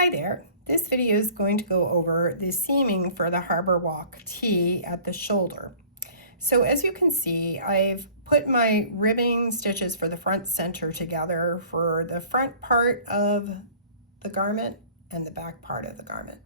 Hi there. This video is going to go over the seaming for the Harbor Walk tee at the shoulder. So as you can see, I've put my ribbing stitches for the front center together for the front part of the garment and the back part of the garment.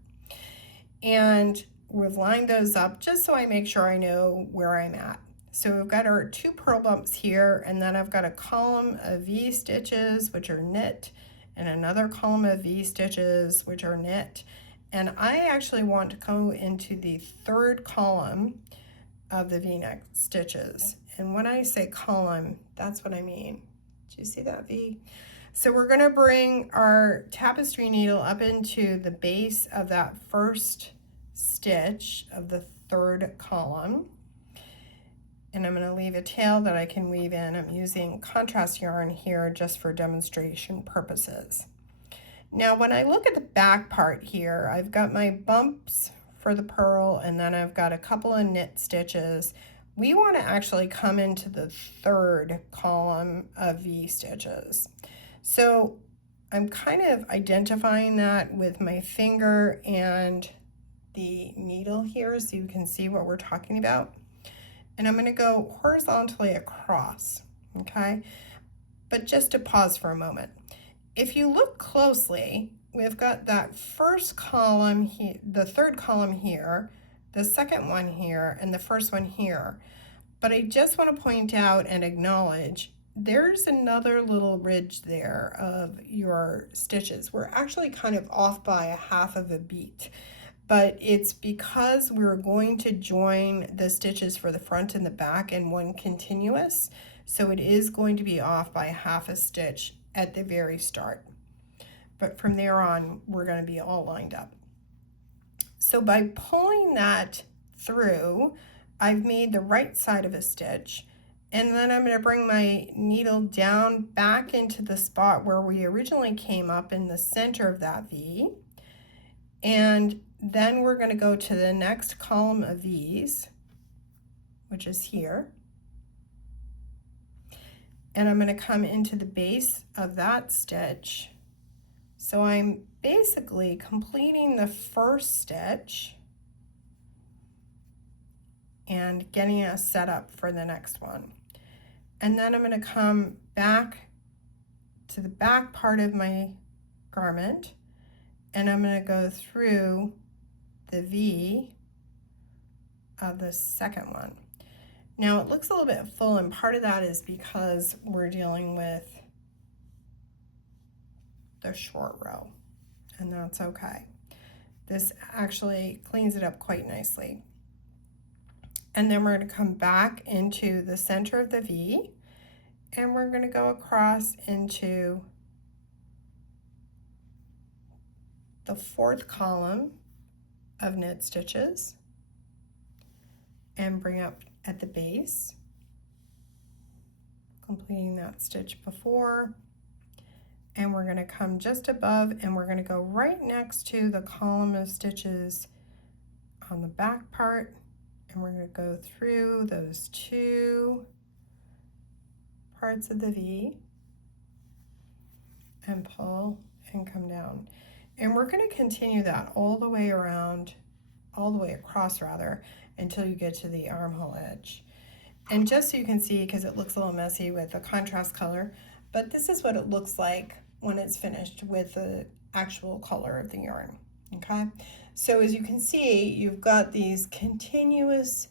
And we've lined those up just so I make sure I know where I'm at. So we've got our 2 purl bumps here, and then I've got a column of V stitches, which are knit, and another column of V stitches, which are knit. And I actually want to go into the 3rd column of the V-neck stitches. And when I say column, that's what I mean. Do you see that V? So we're gonna bring our tapestry needle up into the base of that first stitch of the 3rd column. And I'm going to leave a tail that I can weave in. I'm using contrast yarn here just for demonstration purposes. Now when I look at the back part here, I've got my bumps for the purl, and then I've got a couple of knit stitches. We want to actually come into the 3rd column of V stitches. So I'm kind of identifying that with my finger and the needle here so you can see what we're talking about. And I'm going to go horizontally across, okay? But just to pause for a moment. If you look closely, we've got that first column here, the 3rd column here, the 2nd one here, and the 1st one here. But I just want to point out and acknowledge there's another little ridge there of your stitches. We're actually kind of off by a half of a beat. But it's because we're going to join the stitches for the front and the back in one continuous, so it is going to be off by half a stitch at the very start. But from there on, we're going to be all lined up. So by pulling that through, I've made the right side of a stitch, and then I'm going to bring my needle down back into the spot where we originally came up in the center of that V, and then we're going to go to the next column of V's, which is here. And I'm going to come into the base of that stitch. So I'm basically completing the first stitch and getting us set up for the next one. And then I'm going to come back to the back part of my garment, and I'm going to go through the V of the 2nd one. Now it looks a little bit full, and part of that is because we're dealing with the short row, and that's okay. This actually cleans it up quite nicely. And then we're going to come back into the center of the V, and we're going to go across into the 4th column of knit stitches and bring up at the base, completing that stitch before, and we're going to come just above, and we're going to go right next to the column of stitches on the back part, and we're going to go through those 2 parts of the V and pull and come down. And we're going to continue that all the way around, all the way across rather, until you get to the armhole edge. And just so you can see, because it looks a little messy with the contrast color, but this is what it looks like when it's finished with the actual color of the yarn, okay? So as you can see, you've got these continuous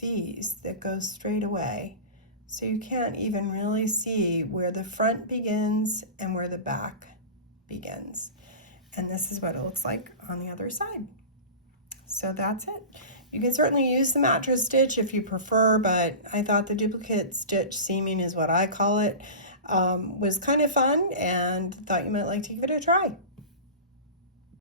V's that go straight away. So you can't even really see where the front begins and where the back begins. And this is what it looks like on the other side. So that's it. You can certainly use the mattress stitch if you prefer, but I thought the duplicate stitch seaming is what I call it, was kind of fun, and thought you might like to give it a try.